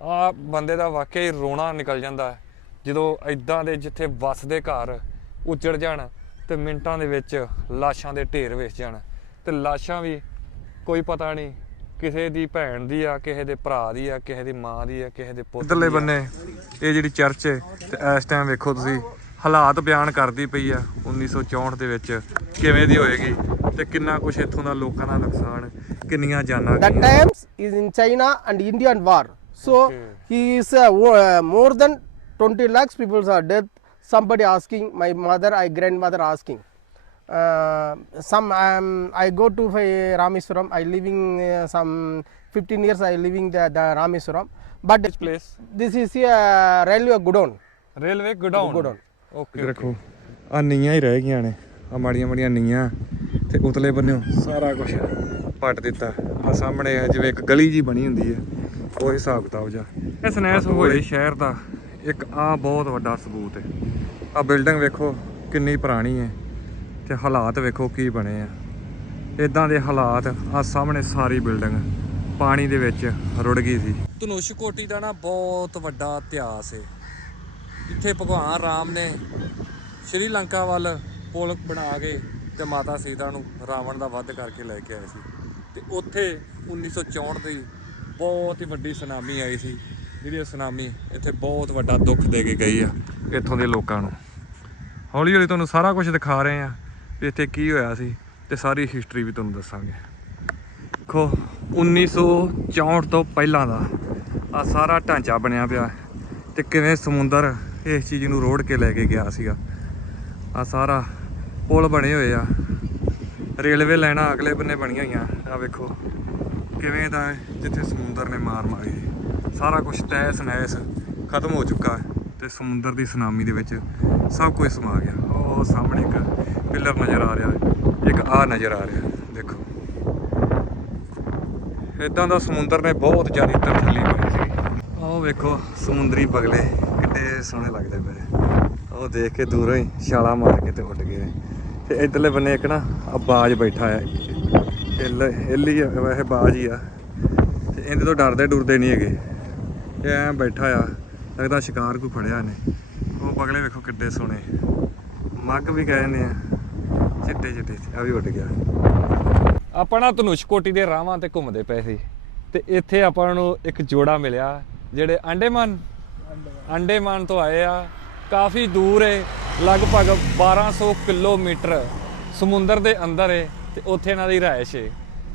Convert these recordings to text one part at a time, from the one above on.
ਆ ਬੰਦੇ ਦਾ ਵਾਕਿਆ ਹੀ ਰੋਣਾ ਨਿਕਲ ਜਾਂਦਾ ਹੈ। ਜਦੋਂ ਐਦਾਂ ਦੇ ਜਿੱਥੇ ਵੱਸਦੇ ਘਰ ਉੱਜੜ ਜਾਣ ਤੇ ਮਿੰਟਾਂ ਦੇ ਵਿੱਚ ਲਾਸ਼ਾਂ ਦੇ ਢੇਰ ਵੇਚ ਜਾਣ। ਤੇ ਲਾਸ਼ਾਂ ਵੀ ਕੋਈ ਪਤਾ ਨਹੀਂ ਕਿਸੇ ਦੀ ਭੈਣ ਦੀ ਆ ਕਿਸੇ ਦੇ ਭਰਾ ਦੀ ਆ ਕਿਸੇ ਦੀ ਮਾਂ ਦੀ ਆ ਕਿਸੇ ਦੇ ਪੁੱਤ ਇਧਰਲੇ ਬੰਨੇ ਇਹ ਜਿਹੜੀ ਚਰਚ ਹੈ ਤੇ ਇਸ ਟਾਈਮ ਵੇਖੋ ਤੁਸੀਂ ਹਾਲਾਤ ਬਿਆਨ ਕਰਦੀ ਪਈ ਆ 1964 ਦੇ ਵਿੱਚ ਕਿਵੇਂ ਦੀ ਹੋਏਗੀ ਤੇ ਕਿੰਨਾ ਕੁਝ ਇੱਥੋਂ ਦਾ ਲੋਕਾਂ ਦਾ ਨੁਕਸਾਨ ਕਿੰਨੀਆਂ ਜਾਨਾਂ ਗਈਆਂ। Times is in China and Indian war. So Okay. he is uh, uh, more than 20 lakhs people are dead. Somebody asking, my mother, I grandmother asking. Uh, some um, I go to uh, Rameswaram. I living uh, some 15 years. I living the, the Rameswaram. But place this is a uh, railway godown. Railway godown Godown. Okay ਰੱਖੋ ਆ ਨੀਆਂ ਹੀ ਰਹਿ ਗਈਆਂ ਨੇ ਆ ਮਾੜੀਆਂ ਮਾੜੀਆਂ ਨੀਆਂ ਤੇ ਉਤਲੇ ਬੰਨਿਓ ਸਾਰਾ ਕੁਝ ਪੱਟ ਦਿੱਤਾ ਆ ਸਾਹਮਣੇ ਜਿਵੇਂ ਇੱਕ ਗਲੀ ਜੀ ਬਣੀ ਹੁੰਦੀ ਹੈ ਉਹ ਹਿਸਾਬ ਕਿਤਾਬ ਜਾ ਇਹ ਸਨੈਸ ਹੋਏ ਸ਼ਹਿਰ ਦਾ। ਇੱਕ ਆ ਬਹੁਤ ਵੱਡਾ ਸਬੂਤ ਹੈ। ਆ ਬਿਲਡਿੰਗ ਵੇਖੋ ਕਿੰਨੀ ਪੁਰਾਣੀ ਹੈ ਤੇ ਹਾਲਾਤ ਵੇਖੋ ਕੀ ਬਣੇ ਆ। ਇਦਾਂ ਦੇ ਹਾਲਾਤ ਆ ਸਾਹਮਣੇ ਸਾਰੀ ਬਿਲਡਿੰਗ ਪਾਣੀ ਦੇ ਵਿੱਚ ਰੁੜ ਗਈ ਸੀ। ਧਨੁਸ਼ ਕੋਟੀ ਦਾ ਨਾ ਬਹੁਤ ਵੱਡਾ ਇਤਿਹਾਸ ਹੈ। ਇੱਥੇ ਭਗਵਾਨ ਰਾਮ ਨੇ ਸ਼੍ਰੀ ਲੰਕਾ ਵੱਲ ਪੁਲ ਬਣਾ ਕੇ ਤੇ ਮਾਤਾ ਸੀਤਾ ਨੂੰ ਰਾਵਣ ਦਾ ਵੱਧ ਕਰਕੇ ਲੈ ਕੇ ਆਏ ਸੀ। ਤੇ ਉੱਥੇ 1964 ਦੀ ਬਹੁਤ ਹੀ ਵੱਡੀ ਸੁਨਾਮੀ ਆਈ ਸੀ। ਜਿਹੜੀ ਇਹ ਸੁਨਾਮੀ ਇੱਥੇ ਬਹੁਤ ਵੱਡਾ ਦੁੱਖ ਦੇ ਕੇ ਗਈ ਆ ਇੱਥੋਂ ਦੇ ਲੋਕਾਂ ਨੂੰ। ਹੌਲੀ ਹੌਲੀ ਤੁਹਾਨੂੰ ਸਾਰਾ ਕੁਝ ਦਿਖਾ ਰਹੇ ਆ ਵੀ ਇੱਥੇ ਕੀ ਹੋਇਆ ਸੀ ਤੇ ਸਾਰੀ ਹਿਸਟਰੀ ਵੀ ਤੁਹਾਨੂੰ ਦੱਸਾਂਗੇ। ਦੇਖੋ 1964 ਤੋਂ ਪਹਿਲਾਂ ਦਾ ਆ ਸਾਰਾ ਢਾਂਚਾ ਬਣਿਆ ਪਿਆ ਤੇ ਕਿਵੇਂ ਸਮੁੰਦਰ ਇਸ ਚੀਜ਼ ਨੂੰ ਰੋੜ ਕੇ ਲੈ ਕੇ ਗਿਆ ਸੀਗਾ। ਆ ਸਾਰਾ ਪੁਲ ਬਣੇ ਹੋਏ ਆ। ਰੇਲਵੇ ਲਾਈਨਾਂ ਅਗਲੇ ਬੰਨੇ ਬਣੀਆਂ ਹੋਈਆਂ ਆ ਵੇਖੋ। ਕਿਵੇਂ ਦਾ ਜਿੱਥੇ ਸਮੁੰਦਰ ਨੇ ਮਾਰ ਮਾਰੀ। ਸਾਰਾ ਕੁਝ ਤੈਸ ਨੈਸ ਖਤਮ ਹੋ ਚੁੱਕਾ ਹੈ ਤੇ ਸਮੁੰਦਰ ਦੀ ਸੁਨਾਮੀ ਦੇ ਵਿੱਚ ਸਭ ਕੁਝ ਸਮਾ ਗਿਆ। ਉਹ ਸਾਹਮਣੇ ਇੱਕ ਪਿੱਲਰ ਨਜ਼ਰ ਆ ਰਿਹਾ ਹੈ। ਇੱਕ ਆ ਨਜ਼ਰ ਆ ਰਿਹਾ ਦੇਖੋ। ਇਦਾਂ ਦਾ ਸਮੁੰਦਰ ਨੇ ਬਹੁਤ ਜ਼ਿਆਦਾ ਤਰਥੱਲੀ ਪਾਈ ਸੀ। ਉਹ ਵੇਖੋ, ਸਮੁੰਦਰੀ ਬਗਲੇ ਕਿੱਡੇ ਸੋਹਣੇ ਲੱਗਦੇ ਪਏ। ਉਹ ਦੇਖ ਕੇ ਦੂਰੋਂ ਹੀ ਛਾਲਾ ਮਾਰ ਕੇ ਤੇ ਉੱਡ ਗਏ। ਨੇ। ਤੇ ਇਧਰਲੇ ਬੰਨੇ ਇੱਕ ਨਾ ਆਵਾਜ਼ ਬੈਠਾ ਹੈ। ਇੱਲ ਇੱਲੀ ਆ, ਵੈਸੇ ਬਾਜ ਹੀ ਆ। ਤੇ ਇਹਦੇ ਤੋਂ ਡਰਦੇ ਡੁਰਦੇ ਨਹੀਂ ਹੈਗੇ। ਇਹ ਐ ਬੈਠਾ ਆ ਲੱਗਦਾ ਸ਼ਿਕਾਰ ਕੋਈ ਫੜਿਆ ਨੇ ਉਹ ਬਗਲੇ ਵੇਖੋ ਕਿੱਡੇ ਸੋਹਣੇ। ਮੱਗ ਵੀ ਗਏ ਨੇ ਚਿੱਟੇ ਚਿੱਟੇ ਆ ਵੀ ਉੱਡ ਗਿਆ। ਆਪਾਂ ਧਨੁਸ਼ ਕੋਟੀ ਦੇ ਰਾਵਾਂ ਤੇ ਘੁੰਮਦੇ ਪਏ ਸੀ। ਤੇ ਇੱਥੇ ਆਪਾਂ ਨੂੰ ਇੱਕ ਜੋੜਾ ਮਿਲਿਆ ਜਿਹੜੇ ਅੰਡੇਮਾਨ ਅੰਡੇਮਾਨ ਤੋਂ ਆਏ ਆ। ਕਾਫੀ ਦੂਰ ਏ ਲਗਭਗ 1200 ਕਿਲੋਮੀਟਰ ਸਮੁੰਦਰ ਦੇ ਅੰਦਰ ਏ। ਤੇ ਉੱਥੇ ਇਹਨਾਂ ਦੀ ਰਾਇਸ਼ ਏ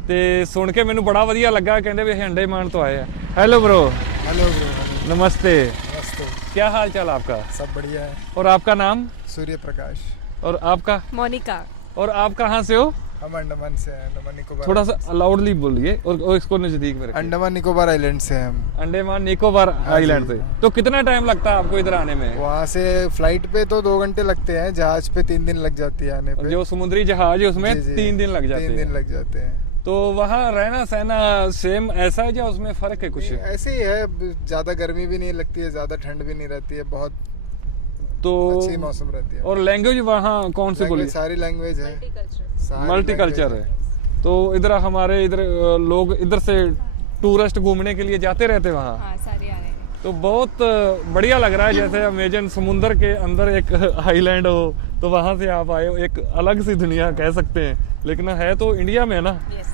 ਤੇ ਸੁਣ ਕੇ ਮੈਨੂੰ ਬੜਾ ਵਧੀਆ ਲੱਗਾ ਕਹਿੰਦੇ ਵੀ ਹੰਡੇ ਮਾਨ ਤੋਂ ਆਏ ਆ ਹੈਲੋ ਬ్రో हेलो ब्रो नमस्ते नमस्ते क्या हाल चाल आपका सब बढ़िया है और आपका नाम सूर्य प्रकाश और आपका मोनिका और आप कहाँ से हो हम अंडमान से हैं अंडमान निकोबार थोड़ा सा लाउडली बोलिए और, और इसको नज़दीक में अंडमान निकोबार आइलैंड से हम। अंडमान निकोबार आइलैंड से। तो कितना टाइम लगता है आपको इधर आने में? वहाँ से फ़्लाइट पे तो दो घंटे लगते हैं जहाज़ पे तीन दिन लग जाती है आने पे। जो समुद्री जहाज़ है उसमें। तीन दिन लग जाते हैं। तीन दिन हैं लग जाते हैं। तो वहाँ रहना सहना सेम ऐसा है या उसमें फ़र्क है कुछ? ऐसे ही है ज़्यादा गर्मी भी नहीं लगती है ज़्यादा ठंड भी नहीं रहती है बहुत तो अच्छी मौसम रहती है। और लैंग्वेज वहाँ कौन सी बोली? सारी लैंग्वेज है। मल्टी कल्चर language है। तो इधर हमारे इधर लोग इधर से टूरिस्ट घूमने के लिए जाते रहते वहाँ। हाँ हैं। तो बहुत बढ़िया लग रहा है जैसे अमेजन समुंदर के अंदर एक आइलैंड हो तो वहाँ से आप आए हो। एक अलग सी दुनिया कह सकते हैं। लेकिन है तो इंडिया में है ना? यस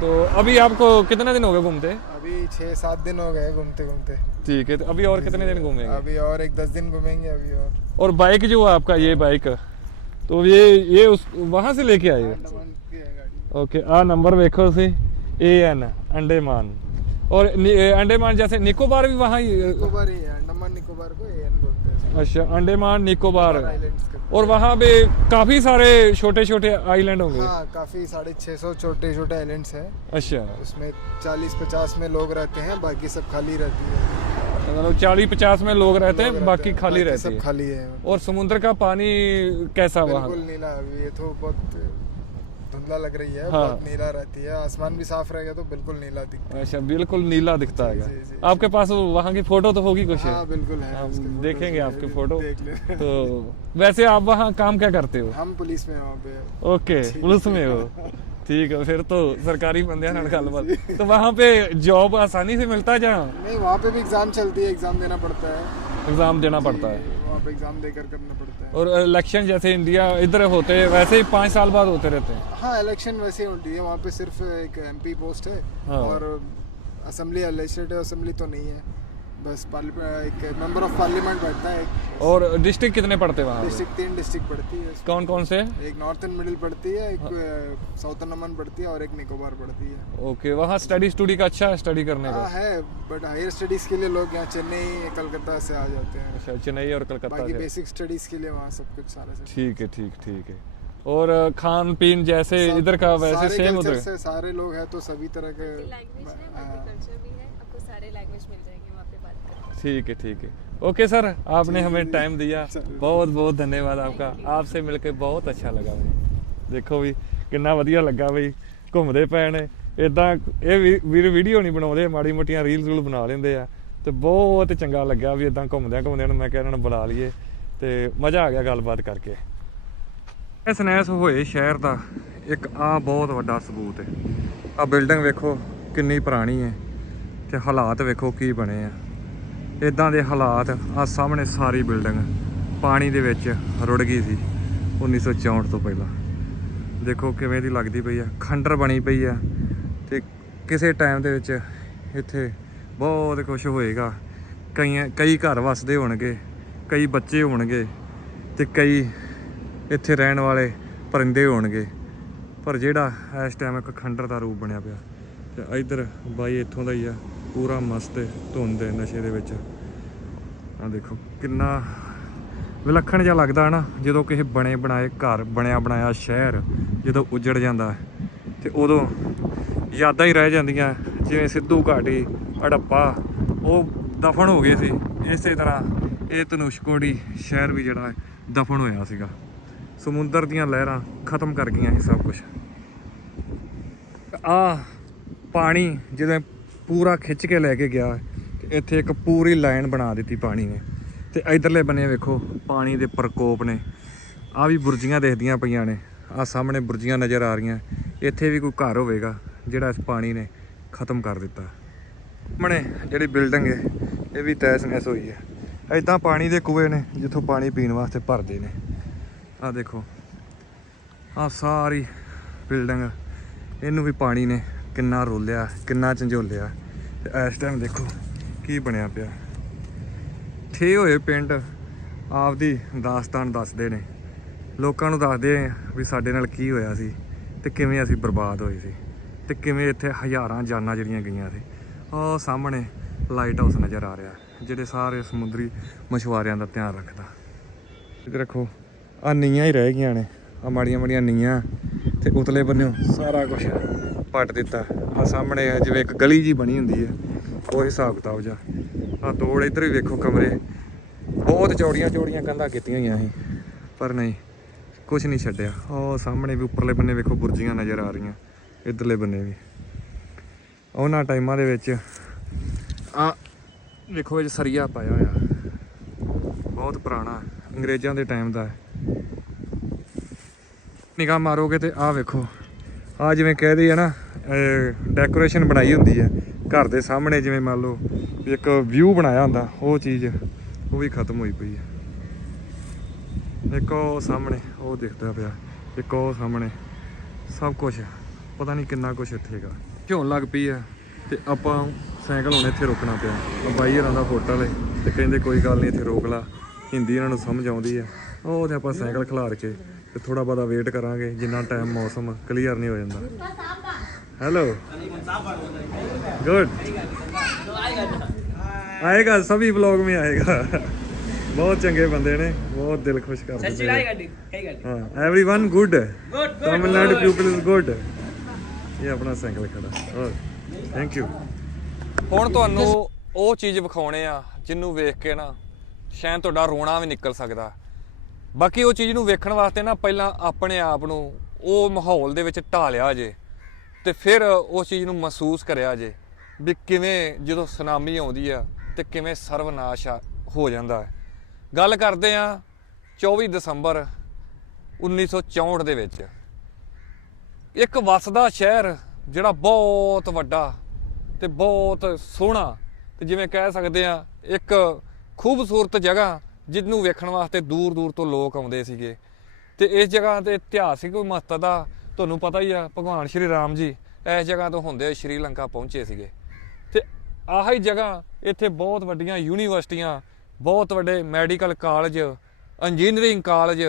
तो अभी आपको कितने दिन हो गए घूमते? अभी छः सात दिन हो गए घूमते घूमते। ठीक है तो अभी और कितने दिन घूमेंगे? अभी और एक दस दिन घूमेंगे अभी और। और बाइक जो है आपका ये बाइक तो ये ये उस वहाँ से लेके आए हो? अंडमान की है ओके आ नंबर देखो सी ए एन अंडेमान और अंडेमान जैसे निकोबार भी वहाँ ही निकोबार ही है अंडमान निकोबार को एन बोलते हैं। अच्छा अंडेमान निकोबार और वहाँ पे काफ़ी सारे छोटे छोटे आइलैंड होंगे। हाँ काफ़ी साढ़े छह सौ छोटे छोटे आइलैंड्स हैं। अच्छा। उसमें चालीस पचास में लोग रहते हैं बाकी सब खाली रहती है। मतलब चालीस पचास में लोग रहते हैं बाकी खाली रहते हैं। खाली है। और समुद्र का पानी कैसा वहाँ? बिल्कुल नीला अभी ये तो बहुत धुंधला लग रही है हाँ। बहुत नीला रहती है आसमान भी साफ़ रहेगा तो बिल्कुल नीला दिखता अच्छा बिल्कुल नीला दिखता है आपके पास वहाँ की फ़ोटो तो होगी कुछ? हाँ बिल्कुल है हम देखेंगे आपके फ़ोटो तो वैसे आप वहाँ काम क्या करते हो? हम पुलिस में हैं वहाँ पे। ओके पुलिस में हो। ठीक है फिर तो सरकारी बंदे गलबात तो वहाँ पे जॉब आसानी से मिलता है जहाँ? नहीं वहाँ पे भी एग्ज़ाम चलती है एग्ज़ाम देना पड़ता है। एग्ज़ाम देना पड़ता है। वहाँ पे एग्ज़ाम देकर करना पड़ता है। और इलेक्शन जैसे इंडिया इधर होते हैं वैसे ही पाँच साल बाद होते रहते हैं। हाँ इलेक्शन वैसे ही होती है वहाँ पे सिर्फ़ एक एमपी पोस्ट है हाँ। और असेंबली लेजिस्लेटिव असेंबली तो नहीं है। बस एक मेंबर ऑफ़ पार्लियामेंट बैठता है। और डिस्ट्रिक्ट कितने पड़ते हैं वहाँ डिस्ट्रिक्ट तीन डिस्ट्रिक्ट पड़ती है। कौन कौन से? एक नॉर्थन मिडिल पड़ती है एक साउथर्न अमन पड़ती है और एक निकोबार पड़ती है। ओके वहाँ स्टडी स्टूडी का अच्छा है स्टडी करने हाँ का? है बट हायर स्टडीज़ के लिए लोग यहाँ चेन्नई कलकत्ता से आ जाते हैं। अच्छा चेन्नई और कलकत्ता बेसिक स्टडीज़ के लिए वहाँ सब कुछ सारा ठीक है ठीक ठीक है। और अ, खान पीन जैसे सब- इधर का वैसे सारे सेम culture उधर से सारे लोग हैं तो सभी तरह के लैंग्वेज है हाँ, कल्चर भी है आपको सारे लैंग्वेज मिल जाएंगे वहाँ पे बात करने ठीक है ठीक है ओके सर आपने हमें टाइम दिया ਬਹੁਤ ਬਹੁਤ ਧੰਨਵਾਦ ਆਪਕਾ ਆਪਸੇ ਮਿਲ ਕੇ ਬਹੁਤ ਅੱਛਾ ਲੱਗਾ ਬਈ ਦੇਖੋ ਵੀ ਕਿੰਨਾ ਵਧੀਆ ਲੱਗਾ ਬਈ ਘੁੰਮਦੇ ਪਏ ਨੇ ਇਦਾਂ ਇਹ ਵੀ- ਵੀਰ ਵੀਡੀਓ ਨਹੀਂ ਬਣਾਉਂਦੇ ਮਾੜੀ ਮੋਟੀਆਂ ਰੀਲਸ ਰੂਲ ਬਣਾ ਲੈਂਦੇ ਆ ਤੇ ਬਹੁਤ ਚੰਗਾ ਲੱਗਾ ਵੀ ਇਦਾਂ ਘੁੰਮਦਿਆਂ ਘੁੰਮਦਿਆਂ ਨੂੰ ਮੈਂ ਕਿਹਾ ਇਹਨਾਂ ਨੂੰ ਬੁਲਾ ਲਈਏ ਤੇ ਮਜ਼ਾ ਆ ਗਿਆ ਗੱਲਬਾਤ ਕਰਕੇ ਇਸ ਨੈਸ ਹੋਏ ਸ਼ਹਿਰ ਦਾ ਇੱਕ ਆ ਬਹੁਤ ਵੱਡਾ ਸਬੂਤ ਹੈ। ਆ ਬਿਲਡਿੰਗ ਵੇਖੋ ਕਿੰਨੀ ਪੁਰਾਣੀ ਹੈ ਤੇ ਹਾਲਾਤ ਵੇਖੋ ਕੀ ਬਣੇ ਆ। ਇਦਾਂ ਦੇ ਹਾਲਾਤ ਆ ਸਾਹਮਣੇ ਸਾਰੀ ਬਿਲਡਿੰਗ ਪਾਣੀ ਦੇ ਵਿੱਚ ਰੁੜ ਗਈ ਸੀ 1964 ਤੋਂ ਪਹਿਲਾਂ। ਦੇਖੋ ਕਿਵੇਂ ਦੀ ਲੱਗਦੀ ਪਈ ਆ, ਖੰਡਰ ਬਣੀ ਪਈ ਆ ਤੇ ਕਿਸੇ ਟਾਈਮ ਦੇ ਵਿੱਚ ਇੱਥੇ ਬਹੁਤ ਕੁਝ ਹੋਏਗਾ। ਕਈ ਕਈ ਘਰ ਵਸਦੇ ਹੋਣਗੇ, ਕਈ ਬੱਚੇ ਹੋਣਗੇ ਤੇ ਕਈ ਇੱਥੇ ਰਹਿਣ ਵਾਲੇ ਪਰਿੰਦੇ ਹੋਣਗੇ। ਪਰ ਜਿਹੜਾ ਇਸ ਟਾਈਮ ਇੱਕ ਖੰਡਰ ਦਾ ਰੂਪ ਬਣਿਆ ਪਿਆ ਤੇ ਇਧਰ ਬਾਈ ਇੱਥੋਂ ਦਾ ਹੀ ਆ ਪੂਰਾ ਮਸਤ ਹੈ, ਧੁੰਦ ਹੈ, ਨਸ਼ੇ ਦੇ ਵਿੱਚ। ਆ ਦੇਖੋ ਕਿੰਨਾ ਵਿਲੱਖਣ ਜਿਹਾ ਲੱਗਦਾ ਨਾ ਜਦੋਂ ਕਿਸੇ ਬਣੇ ਬਣਾਏ ਘਰ ਬਣਿਆ ਬਣਾਇਆ ਸ਼ਹਿਰ ਜਦੋਂ ਉਜੜ ਜਾਂਦਾ ਹੈ, ਤੇ ਉਦੋਂ ਯਾਦਾਂ ਹੀ ਰਹਿ ਜਾਂਦੀਆਂ ਜਿਵੇਂ ਸਿੱਧੂ ਘਾਟੀ ਹੜੱਪਾ ਉਹ ਦਫਨ ਹੋ ਗਏ ਸੀ। ਇਸੇ ਤਰ੍ਹਾਂ ਇਹ ਧਨੁਸ਼ਕੋੜੀ ਸ਼ਹਿਰ ਵੀ ਜਿਹੜਾ ਦਫਨ ਹੋਇਆ ਸੀਗਾ। ਸਮੁੰਦਰ ਦੀਆਂ ਲਹਿਰਾਂ ਖਤਮ ਕਰ ਗਈਆਂ ਸੀ ਸਭ ਕੁਝ ਆ ਪਾਣੀ ਜਦੋਂ ਪੂਰਾ ਖਿੱਚ ਕੇ ਲੈ ਕੇ ਗਿਆ ਇੱਥੇ ਇੱਕ ਪੂਰੀ ਲਾਈਨ ਬਣਾ ਦਿੱਤੀ ਪਾਣੀ ਨੇ। ਤੇ ਇਧਰਲੇ ਬੰਨੇ ਵੇਖੋ, ਪਾਣੀ ਦੇ ਪ੍ਰਕੋਪ ਨੇ। ਆ ਵੀ ਬੁਰਜੀਆਂ ਦੇਖਦੀਆਂ ਪਈਆਂ ਨੇ। ਆ ਸਾਹਮਣੇ ਬੁਰਜੀਆਂ ਨਜ਼ਰ ਆ ਰਹੀਆਂ। ਇੱਥੇ ਵੀ ਕੋਈ ਘਰ ਹੋਵੇਗਾ, ਜਿਹੜਾ ਇਸ ਪਾਣੀ ਨੇ ਖਤਮ ਕਰ ਦਿੱਤਾ। ਸਾਹਮਣੇ ਜਿਹੜੀ ਬਿਲਡਿੰਗ ਹੈ, ਇਹ ਵੀ ਤੈਸ ਨੈਸ ਹੋਈ ਹੈ। ਐਦਾਂ ਪਾਣੀ ਦੇ ਕੂਏ ਨੇ, ਜਿੱਥੋਂ ਪਾਣੀ ਪੀਣ ਵਾਸਤੇ ਭਰਦੇ ਨੇ। ਆ ਦੇਖੋ। ਆ ਸਾਰੀ ਬਿਲਡਿੰਗ ਇਹਨੂੰ ਵੀ ਪਾਣੀ ਨੇ ਕਿੰਨਾ ਰੋਲਿਆ, ਕਿੰਨਾ ਝੰਜੋਲਿਆ। ਤੇ ਇਸ ਟਾਈਮ ਦੇਖੋ ਕੀ ਬਣਿਆ ਪਿਆ। ਠੇ ਹੋਏ ਪਿੰਡ ਆਪਦੀ ਦਾਸਤਾਨ ਦੱਸਦੇ ਨੇ। ਲੋਕਾਂ ਨੂੰ ਦੱਸਦੇ ਆ ਵੀ ਸਾਡੇ ਨਾਲ ਕੀ ਹੋਇਆ ਸੀ ਤੇ ਕਿਵੇਂ ਅਸੀਂ ਬਰਬਾਦ ਹੋਏ ਸੀ ਤੇ ਕਿਵੇਂ ਇੱਥੇ ਹਜ਼ਾਰਾਂ ਜਾਨਾਂ ਜਿਹੜੀਆਂ ਗਈਆਂ ਸੀ। ਉਹ ਸਾਹਮਣੇ ਲਾਈਟ ਹਾਊਸ ਨਜ਼ਰ ਆ ਰਿਹਾ, ਜਿਹੜੇ ਸਾਰੇ ਸਮੁੰਦਰੀ ਮਛੁਆਰਿਆਂ ਦਾ ਧਿਆਨ ਰੱਖਦਾ। ਇੱਧਰ ਰੱਖੋ। ਆ ਨੀਆਂ ਹੀ ਰਹਿ ਗਈਆਂ ਨੇ। ਆ ਮਾੜੀਆਂ ਮਾੜੀਆਂ ਨੀਆਂ ਤੇ ਉਤਲੇ ਬੰਨਿਓ। ਸਾਰਾ ਕੁਝ ਪੱਟ ਦਿੱਤਾ। ਆ ਸਾਹਮਣੇ ਆ ਜਿਵੇਂ ਇੱਕ ਗਲੀ ਜੀ ਬਣੀ ਹੁੰਦੀ ਹੈ ਉਹ ਹਿਸਾਬ ਕਿਤਾਬ ਜਾ। ਆ ਤੋੜ ਇੱਧਰ ਵੀ ਵੇਖੋ ਕਮਰੇ। ਬਹੁਤ ਚੌੜੀਆਂ ਚੌੜੀਆਂ ਕੰਧਾਂ ਕੀਤੀਆਂ ਹੋਈਆਂ ਸੀ। ਪਰ ਨਹੀਂ ਕੁਝ ਨਹੀਂ ਛੱਡਿਆ। ਉਹ ਸਾਹਮਣੇ ਵੀ ਉੱਪਰਲੇ ਬੰਨੇ ਵੇਖੋ ਬੁਰਜੀਆਂ ਨਜ਼ਰ ਆ ਰਹੀਆਂ। ਇੱਧਰਲੇ ਬੰਨੇ ਵੀ। ਉਹਨਾਂ ਟਾਈਮਾਂ ਦੇ ਵਿੱਚ ਆ ਵੇਖੋ ਇਹ ਸਰੀਆ ਪਾਇਆ ਹੋਇਆ। ਬਹੁਤ ਪੁਰਾਣਾ, ਅੰਗਰੇਜ਼ਾਂ ਦੇ ਟਾਈਮ ਦਾ। ਹੈ ਨਿਗਾਹ ਮਾਰੋਗੇ ਤੇ ਆਹ ਵੇਖੋ। ਆ ਜਿਵੇਂ ਕਹਦੇ ਆ ਨਾ ਡੈਕੋਰੇਸ਼ਨ ਬਣਾਈ ਹੁੰਦੀ ਹੈ ਘਰ ਦੇ ਸਾਹਮਣੇ, ਜਿਵੇਂ ਮੰਨ ਲਓ ਇੱਕ ਵਿਊ ਬਣਾਇਆ ਹੁੰਦਾ, ਉਹ ਚੀਜ਼, ਉਹ ਵੀ ਖਤਮ ਹੋਈ ਪਈ ਹੈ। ਇੱਕ ਉਹ ਸਾਹਮਣੇ, ਉਹ ਦਿਖਦਾ ਪਿਆ। ਇੱਕ ਉਹ ਸਾਹਮਣੇ। ਸਭ ਕੁਝ ਪਤਾ ਨਹੀਂ ਕਿੰਨਾ ਕੁਝ ਇੱਥੇ ਹੈਗਾ। ਝੋਣ ਲੱਗ ਪਈ ਹੈ ਤੇ ਆਪਾਂ ਸਾਈਕਲ ਹੁਣ ਇੱਥੇ ਰੋਕਣਾ ਪਿਆ। ਬਾਈ ਹਰਾਂ ਦਾ ਹੋਟਲ ਹੈ ਤੇ ਕਹਿੰਦੇ ਕੋਈ ਗੱਲ ਨਹੀਂ ਇੱਥੇ ਰੋਕ ਲਾ। ਹਿੰਦੀ ਇਹਨਾਂ ਨੂੰ ਸਮਝ ਆਉਂਦੀ ਹੈ। ਉਹ ਤੇ ਆਪਾਂ ਸਾਈਕਲ ਖਿਲਾਰ ਕੇ ਤੇ ਥੋੜਾ ਬਹੁਤਾ ਵੇਟ ਕਰਾਂਗੇ ਜਿੰਨਾ ਟਾਈਮ ਮੌਸਮ ਕਲੀਅਰ ਨਹੀਂ ਹੋ ਜਾਂਦਾ हेलो गुड आएगा सभी ब्लॉग में आएगा बहुत चंगे बंदे ने बहुत दिल खुश कर देते हैं हाँ everyone good Tamil Nadu people is good ਇਹ ਆਪਣਾ ਸਾਈਕਲ ਖੜਾ ਔਰ ਥੈਂਕ ਯੂ ਹੁਣ ਤੁਹਾਨੂੰ ਉਹ ਚੀਜ਼ ਵਿਖਾਉਣੇ ਆ ਜਿਹਨੂੰ ਵੇਖ ਕੇ ਨਾ ਸ਼ਾਇਦ ਤੁਹਾਡਾ ਰੋਣਾ ਵੀ ਨਿਕਲ ਸਕਦਾ ਬਾਕੀ ਉਹ ਚੀਜ਼ ਨੂੰ ਵੇਖਣ ਵਾਸਤੇ ਨਾ ਪਹਿਲਾਂ ਆਪਣੇ ਆਪ ਨੂੰ ਉਹ ਮਾਹੌਲ ਦੇ ਵਿੱਚ ਢਾਲਿਆ ਜੇ ਤੇ ਫਿਰ ਉਸ ਚੀਜ਼ ਨੂੰ ਮਹਿਸੂਸ ਕਰਿਆ ਜੇ ਵੀ ਕਿਵੇਂ ਜਦੋਂ ਸੁਨਾਮੀ ਆਉਂਦੀ ਆ ਤੇ ਕਿਵੇਂ ਸਰਵਨਾਸ਼ ਹੋ ਜਾਂਦਾ ਹੈ। ਗੱਲ ਕਰਦੇ ਆ 24 ਦਸੰਬਰ 1964 ਦੇ ਵਿੱਚ। ਇੱਕ ਵਸਦਾ ਸ਼ਹਿਰ ਜਿਹੜਾ ਬਹੁਤ ਵੱਡਾ ਤੇ ਬਹੁਤ ਸੋਹਣਾ ਤੇ ਜਿਵੇਂ ਕਹਿ ਸਕਦੇ ਆ ਇੱਕ ਖੂਬਸੂਰਤ ਜਗ੍ਹਾ ਜਿਹਨੂੰ ਵੇਖਣ ਵਾਸਤੇ ਦੂਰ ਦੂਰ ਤੋਂ ਲੋਕ ਆਉਂਦੇ ਸੀਗੇ। ਤੇ ਇਸ ਜਗ੍ਹਾ ਤੇ ਇਤਿਹਾਸਿਕ ਮਹੱਤਤਾ ਦਾ ਤੁਹਾਨੂੰ ਪਤਾ ਹੀ ਆ, ਭਗਵਾਨ ਸ਼੍ਰੀ ਰਾਮ ਜੀ ਇਸ ਜਗ੍ਹਾ ਤੋਂ ਹੁੰਦੇ ਸ਼੍ਰੀਲੰਕਾ ਪਹੁੰਚੇ ਸੀਗੇ। ਤੇ ਆਹੀ ਜਗ੍ਹਾ ਇੱਥੇ ਬਹੁਤ ਵੱਡੀਆਂ ਯੂਨੀਵਰਸਿਟੀਆਂ, ਬਹੁਤ ਵੱਡੇ ਮੈਡੀਕਲ ਕਾਲਜ ਇੰਜੀਨੀਅਰਿੰਗ ਕਾਲਜ,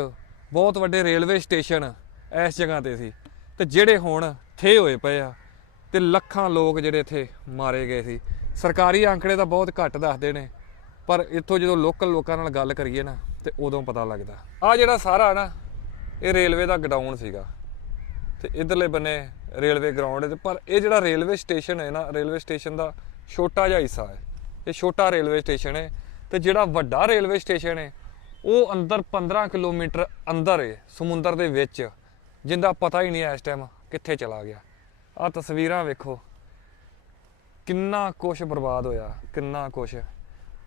ਬਹੁਤ ਵੱਡੇ ਰੇਲਵੇ ਸਟੇਸ਼ਨ ਇਸ ਜਗ੍ਹਾ ਤੇ ਸੀ। ਤੇ ਜਿਹੜੇ ਹੁਣ ਥੇ ਹੋਏ ਪਏ ਆ, ਤੇ ਲੱਖਾਂ ਲੋਕ ਜਿਹੜੇ ਇੱਥੇ ਮਾਰੇ ਗਏ ਸੀ। ਸਰਕਾਰੀ ਅੰਕੜੇ ਤਾਂ ਬਹੁਤ ਘੱਟ ਦੱਸਦੇ ਨੇ। ਪਰ ਇੱਥੋਂ ਜਦੋਂ ਲੋਕਲ ਲੋਕਾਂ ਨਾਲ ਗੱਲ ਕਰੀਏ ਨਾ, ਤੇ ਉਦੋਂ ਪਤਾ ਲੱਗਦਾ। ਆ ਜਿਹੜਾ ਸਾਰਾ ਨਾ, ਇਹ ਰੇਲਵੇ ਦਾ ਗਡਾਊਨ ਸੀਗਾ। ਤੇ ਇਧਰਲੇ ਬੰਨੇ ਰੇਲਵੇ ਗਰਾਊਂਡ ਹੈ ਤੇ ਪਰ ਇਹ ਜਿਹੜਾ ਰੇਲਵੇ ਸਟੇਸ਼ਨ ਹੈ ਨਾ ਰੇਲਵੇ ਸਟੇਸ਼ਨ ਦਾ ਛੋਟਾ ਜਿਹਾ ਹਿੱਸਾ ਹੈ। ਇਹ ਛੋਟਾ ਰੇਲਵੇ ਸਟੇਸ਼ਨ ਹੈ ਤੇ ਜਿਹੜਾ ਵੱਡਾ ਰੇਲਵੇ ਸਟੇਸ਼ਨ ਹੈ, ਉਹ ਅੰਦਰ 15 ਕਿਲੋਮੀਟਰ ਅੰਦਰ ਹੈ, ਸਮੁੰਦਰ ਦੇ ਵਿੱਚ। ਜਿੰਦਾ ਪਤਾ ਹੀ ਨਹੀਂ ਹੈ ਇਸ ਟਾਈਮ ਕਿੱਥੇ ਚਲਾ ਗਿਆ। ਆ ਤਸਵੀਰਾਂ ਵੇਖੋ। ਕਿੰਨਾ ਕੁਛ ਬਰਬਾਦ ਹੋਇਆ, ਕਿੰਨਾ ਕੁਛ।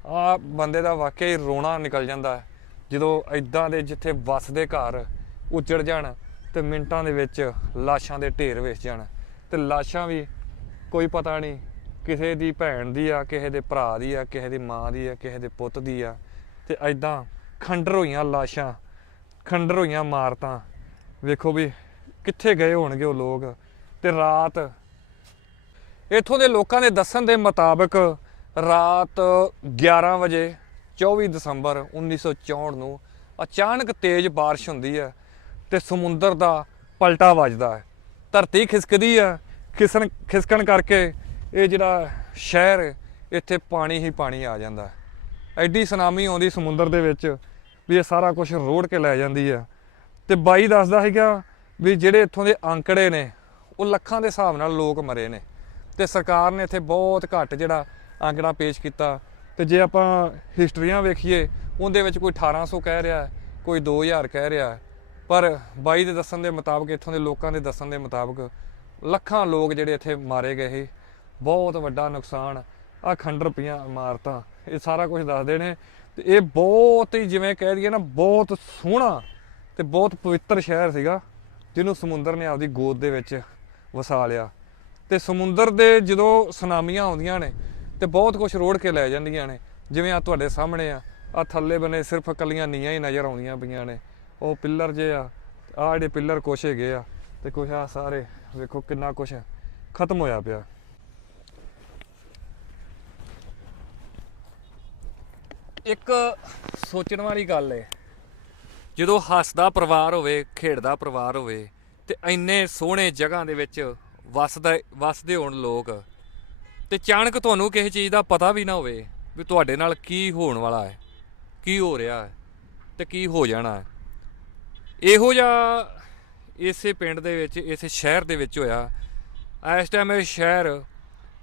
ਆ ਬੰਦੇ ਦਾ ਵਾਕਿਆ ਹੀ ਰੋਣਾ ਨਿਕਲ ਜਾਂਦਾ ਹੈ। ਜਦੋਂ ਐਦਾਂ ਦੇ ਜਿੱਥੇ ਵੱਸਦੇ ਘਰ ਉੱਜੜ ਜਾਣ ਤੇ ਮਿੰਟਾਂ ਦੇ ਵਿੱਚ ਲਾਸ਼ਾਂ ਦੇ ਢੇਰ ਵਿਸ ਜਾਣ। ਤੇ ਲਾਸ਼ਾਂ ਵੀ ਕੋਈ ਪਤਾ ਨਹੀਂ ਕਿਸੇ ਦੀ ਭੈਣ ਦੀ ਆ, ਕਿਸੇ ਦੇ ਭਰਾ ਦੀ ਆ, ਕਿਸੇ ਦੀ ਮਾਂ ਦੀ ਆ, ਕਿਸੇ ਦੇ ਪੁੱਤ ਦੀ ਆ। ਤੇ ਐਦਾਂ ਖੰਡਰ ਹੋਈਆਂ ਲਾਸ਼ਾਂ, ਖੰਡਰ ਹੋਈਆਂ ਮਾਰਤਾਂ ਵੇਖੋ ਵੀ ਕਿੱਥੇ ਗਏ ਹੋਣਗੇ ਉਹ ਲੋਕ। ਤੇ ਰਾਤ ਇੱਥੋਂ ਦੇ ਲੋਕਾਂ ਦੇ ਦੱਸਣ ਦੇ ਮੁਤਾਬਕ ਰਾਤ 11 ਵਜੇ 24 ਦਸੰਬਰ 1964 ਨੂੰ ਅਚਾਨਕ ਤੇਜ਼ ਬਾਰਿਸ਼ ਹੁੰਦੀ ਹੈ ਤੇ ਸਮੁੰਦਰ ਦਾ ਪਲਟਾ ਵੱਜਦਾ ਹੈ। ਧਰਤੀ ਖਿਸਕਦੀ ਹੈ। ਖਿਸਣ, ਖਿਸਕਣ ਕਰਕੇ ਇਹ ਜਿਹੜਾ ਸ਼ਹਿਰ, ਇੱਥੇ ਪਾਣੀ ਹੀ ਪਾਣੀ ਆ ਜਾਂਦਾ ਹੈ। ਐਡੀ ਸੁਨਾਮੀ ਆਉਂਦੀ ਸਮੁੰਦਰ ਦੇ ਵਿੱਚ ਵੀ ਇਹ ਸਾਰਾ ਕੁਝ ਰੋੜ ਕੇ ਲੈ ਜਾਂਦੀ ਹੈ। ਤੇ ਬਾਈ ਦੱਸਦਾ ਹੈਗਾ ਵੀ ਜਿਹੜੇ ਇੱਥੋਂ ਦੇ ਅੰਕੜੇ ਨੇ, ਉਹ ਲੱਖਾਂ ਦੇ ਹਿਸਾਬ ਨਾਲ ਲੋਕ ਮਰੇ ਨੇ। ਤੇ ਸਰਕਾਰ ਨੇ ਇੱਥੇ ਬਹੁਤ ਘੱਟ ਜਿਹੜਾ ਅੰਕੜਾ ਪੇਸ਼ ਕੀਤਾ। ਤੇ ਜੇ ਆਪਾਂ ਹਿਸਟਰੀਆਂ ਵੇਖੀਏ ਉਹਦੇ ਵਿੱਚ ਕੋਈ 1800 ਕਹਿ ਰਿਹਾ ਹੈ, ਕੋਈ 2000 ਕਹਿ ਰਿਹਾ। ਪਰ ਬਾਈ ਦੇ ਦੱਸਣ ਦੇ ਮੁਤਾਬਕ ਇੱਥੋਂ ਦੇ ਲੋਕਾਂ ਦੇ ਦੱਸਣ ਦੇ ਮੁਤਾਬਕ ਲੱਖਾਂ ਲੋਕ ਜਿਹੜੇ ਇੱਥੇ ਮਾਰੇ ਗਏ ਬਹੁਤ ਵੱਡਾ ਨੁਕਸਾਨ ਆ ਖੰਡਰ ਪਈਆਂ ਇਮਾਰਤਾਂ ਇਹ ਸਾਰਾ ਕੁਝ ਦੱਸਦੇ ਨੇ। ਤੇ ਇਹ ਬਹੁਤ ਹੀ ਜਿਵੇਂ ਕਹਿ ਦਈਏ ਨਾ ਬਹੁਤ ਸੋਹਣਾ ਤੇ ਬਹੁਤ ਪਵਿੱਤਰ ਸ਼ਹਿਰ ਸੀਗਾ ਜਿਹਨੂੰ ਸਮੁੰਦਰ ਨੇ ਆਪਦੀ ਗੋਦ ਦੇ ਵਿੱਚ ਵਸਾ ਲਿਆ। ਤੇ ਸਮੁੰਦਰ ਦੇ ਜਦੋਂ ਸੁਨਾਮੀਆਂ ਆਉਂਦੀਆਂ ਨੇ ਤੇ ਬਹੁਤ ਕੁਝ ਰੋੜ ਕੇ ਲੈ ਜਾਂਦੀਆਂ ਨੇ। ਜਿਵੇਂ ਆ ਤੁਹਾਡੇ ਸਾਹਮਣੇ ਆ ਆ ਥੱਲੇ ਬਨੇ ਸਿਰਫ ਕੱਲੀਆਂ ਨੀਆਂ ਹੀ ਨਜ਼ਰ ਆਉਂਦੀਆਂ ਪਈਆਂ ਨੇ। ਉਹ ਪਿੱਲਰ ਜੇ ਆ ਆ ਜਿਹੜੇ ਪਿੱਲਰ ਕੁਛ ਹੈਗੇ ਆ, ਤੇ ਕੁਛ ਆ ਸਾਰੇ, ਵੇਖੋ ਕਿੰਨਾ ਕੁਛ ਖਤਮ ਹੋਇਆ ਪਿਆ। ਇੱਕ ਸੋਚਣ ਵਾਲੀ ਗੱਲ ਏ, ਜਦੋਂ ਹੱਸਦਾ ਪਰਿਵਾਰ ਹੋਵੇ, ਖੇਡਦਾ ਪਰਿਵਾਰ ਹੋਵੇ, ਤੇ ਇੰਨੇ ਸੋਹਣੇ ਜਗ੍ਹਾ ਦੇ ਵਿੱਚ ਵਸਦਾ, ਵਸਦੇ ਹੋਣ ਲੋਕ ਤੇ ਅਚਾਨਕ ਤੁਹਾਨੂੰ ਕਿਸੇ ਚੀਜ਼ ਦਾ ਪਤਾ ਵੀ ਨਾ ਹੋਵੇ ਵੀ ਤੁਹਾਡੇ ਨਾਲ ਕੀ ਹੋਣ ਵਾਲਾ ਹੈ, ਕੀ ਹੋ ਰਿਹਾ ਹੈ ਤੇ ਕੀ ਹੋ ਜਾਣਾ ਹੈ। ਇਹੋ ਜਿਹਾ ਇਸੇ ਪਿੰਡ ਦੇ ਵਿੱਚ, ਇਸੇ ਸ਼ਹਿਰ ਦੇ ਵਿੱਚ ਹੋਇਆ। ਇਸ ਟਾਈਮ ਇਹ ਸ਼ਹਿਰ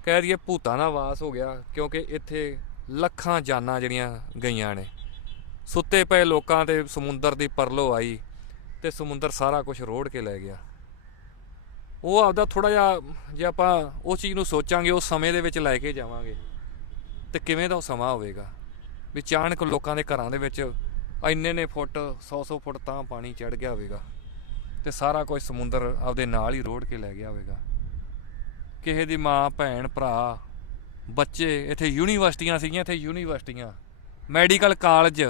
ਕਹਿ ਦਈਏ ਭੂਤਾਂ ਦਾ ਵਾਸ ਹੋ ਗਿਆ ਕਿਉਂਕਿ ਇੱਥੇ ਲੱਖਾਂ ਜਾਨਾਂ ਜਿਹੜੀਆਂ ਗਈਆਂ ਨੇ। ਸੁੱਤੇ ਪਏ ਲੋਕਾਂ ਤੇ ਸਮੁੰਦਰ ਦੀ ਪਰਲੋ ਆਈ ਤੇ ਸਮੁੰਦਰ ਸਾਰਾ ਕੁਝ ਰੋੜ ਕੇ ਲੈ ਗਿਆ। ਉਹ ਆਪਦਾ ਥੋੜਾ ਜਿਹਾ, ਜੇ ਆਪਾਂ ਉਹ ਚੀਜ਼ ਨੂੰ ਸੋਚਾਂਗੇ ਉਸ ਸਮੇਂ ਦੇ ਵਿੱਚ ਲੈ ਕੇ ਜਾਵਾਂਗੇ, ਤੇ ਕਿਵੇਂ ਦਾ ਉਹ ਸਮਾਂ ਹੋਵੇਗਾ? ਵੀ ਅਚਾਨਕ ਲੋਕਾਂ ਦੇ ਘਰਾਂ ਦੇ ਵਿੱਚ ਇੰਨੇ ਨੇ ਫੁੱਟ 100-100 ਫੁੱਟ ਤਾਂ ਪਾਣੀ ਚੜ ਗਿਆ ਹੋਵੇਗਾ, ਤੇ ਸਾਰਾ ਕੁਝ ਸਮੁੰਦਰ ਆਪਦੇ ਨਾਲ ਹੀ ਰੋੜ ਕੇ ਲੈ ਗਿਆ ਹੋਵੇਗਾ। ਕਿਸੇ ਦੀ ਮਾਂ, ਭੈਣ, ਭਰਾ, ਬੱਚੇ, ਇੱਥੇ ਯੂਨੀਵਰਸਿਟੀਆਂ ਸੀਗੀਆਂ, ਇੱਥੇ ਯੂਨੀਵਰਸਿਟੀਆਂ, ਮੈਡੀਕਲ ਕਾਲਜ,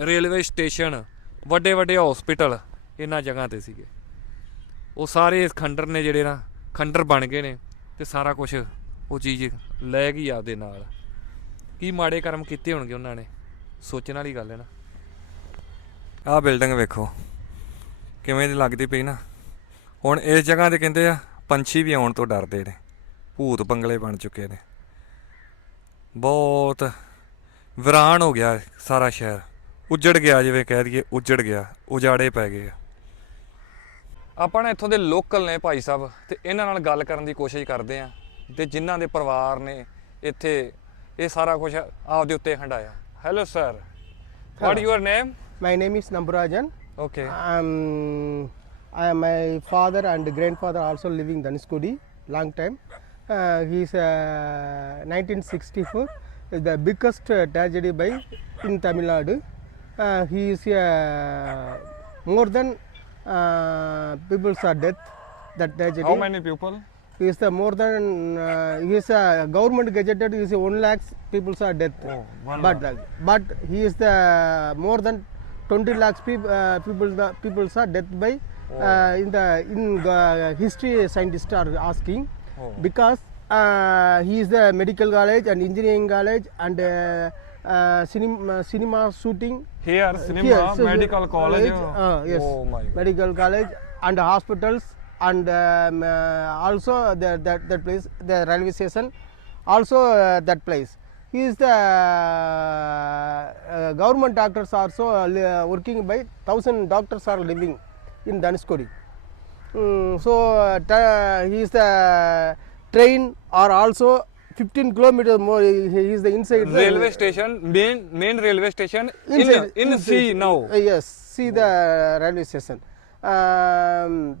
ਰੇਲਵੇ ਸਟੇਸ਼ਨ ਵੱਡੇ ਵੱਡੇ ਹਸਪੀਟਲ, ਇਹਨਾਂ ਜਗ੍ਹਾ ਤੇ ਸੀਗੇ। ਉਹ ਸਾਰੇ ਖੰਡਰ ਨੇ ਜਿਹੜੇ ਨਾ, ਖੰਡਰ ਬਣ ਗਏ ਨੇ ਤੇ ਸਾਰਾ ਕੁਝ ਉਹ ਚੀਜ਼ ਲੈ ਗਈ ਆਪਦੇ ਨਾਲ। ਕੀ ਮਾੜੇ ਕਰਮ ਕੀਤੇ ਹੋਣਗੇ ਉਹਨਾਂ ਨੇ? ਸੋਚਣ ਵਾਲੀ ਗੱਲ ਹੈ ਨਾ। ਆਹ ਬਿਲਡਿੰਗ ਵੇਖੋ, ਕਿਵੇਂ ਦੀ ਲੱਗਦੀ ਪਈ ਨਾ। ਹੁਣ ਇਸ ਜਗ੍ਹਾ ਤੇ ਕਹਿੰਦੇ ਆ, ਪੰਛੀ ਵੀ ਆਉਣ ਤੋਂ ਡਰਦੇ ਨੇ। ਭੂਤ ਬੰਗਲੇ ਬਣ ਚੁੱਕੇ ਨੇ। ਬਹੁਤ ਵਿਰਾਨ ਹੋ ਗਿਆ ਸਾਰਾ ਸ਼ਹਿਰ। ਉੱਜੜ ਗਿਆ ਜਿਵੇਂ ਕਹਿ ਦਈਏ, ਉੱਜੜ ਗਿਆ, ਉਜਾੜੇ ਪੈ ਗਏ ਆ। ਆਪਾਂ ਨਾ ਇੱਥੋਂ ਦੇ ਲੋਕਲ ਨੇ ਭਾਈ ਸਾਹਿਬ ਤੇ ਇਹਨਾਂ ਨਾਲ ਗੱਲ ਕਰਨ ਦੀ ਕੋਸ਼ਿਸ਼ ਕਰਦੇ ਆ ਤੇ ਜਿਨ੍ਹਾਂ ਦੇ ਪਰਿਵਾਰ ਨੇ ਇੱਥੇ ਇਹ ਸਾਰਾ ਕੁਝ ਆਪਦੇ ਉੱਤੇ ਹੰਡਾਇਆ hello sir what your name My name is Namburajan. Okay Um, I, my father and grandfather also living Dhanuskudi long time. Uh, he's uh, 1964 is the biggest uh, tragedy by in Tamil Nadu. Uh, he is uh, more than uh, people are death that tragedy. How many people? He is the more than uh, he is a government gazetted. He is one lakhs people are death. Oh, one but lakh. Uh, but he is the more than 20 lakhs people. uh, people the uh, people are death by oh. uh, in the in uh, history scientists are asking oh. because uh, he is the medical college and engineering college and. Uh, uh, cinema, uh, cinema shooting. Here, uh, cinema, here, medical college. yes. Oh my Medical college and hospitals and um, also that, that place, the railway station, also that place. He is the government doctors are so working by thousand doctors are living in Danishkodi. Mm, so he is the train or also 15 kilometers more he is the inside railway station main main railway station inside, in, in inside, sea now. Uh, yes see the railway station. Um,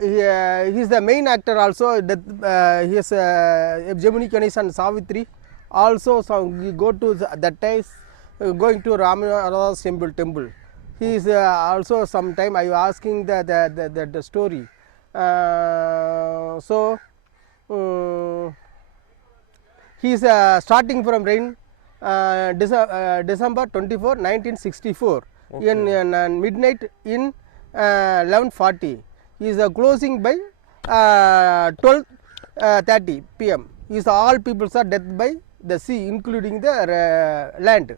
he, uh, is the main actor also that uh, he is uh, Gemini Ganesh and Savitri. Also so we go to that time uh, going to Ramanada's temple temple. He is uh, also sometime I was asking the the, the, the, the story. Uh, so uh, he is uh, starting from rain uh, uh, December 24, 1964 in, in midnight in uh, 11:40. He is uh, closing by uh, 12 uh, 30 p.m. Is all people are death by the sea, including the uh, land.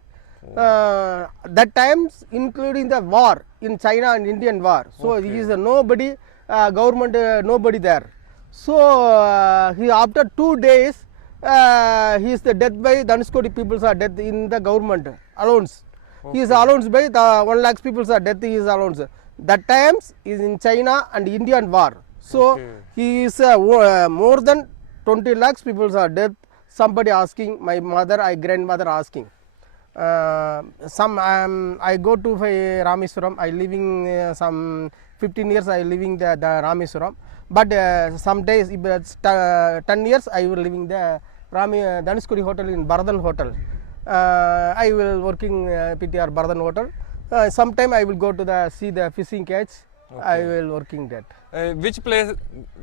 Uh, that times including the war in China and Indian war. So he is a nobody uh, government uh, nobody there. So uh, he after two days he is the death by Dhanuskodi people are death in the government allowance. He is allowance by the one lakhs people are death. He is allowance. That times is in China and Indian war. So Okay. he is uh, uh, more than 20 lakhs people are dead. Somebody asking, my mother, my grandmother asking. Uh, some um, I go to uh, Rameswaram. I living uh, some 15 years. I living the, the Rameswaram. But uh, some days, if it's t- 10 years, I will living the Rami uh, Danuskuri Hotel in Bardhan Hotel. Uh, I will working uh, PTR Bardhan Hotel. Uh, sometime I will go to the see the fishing catch. Okay. I will working that. Uh, which place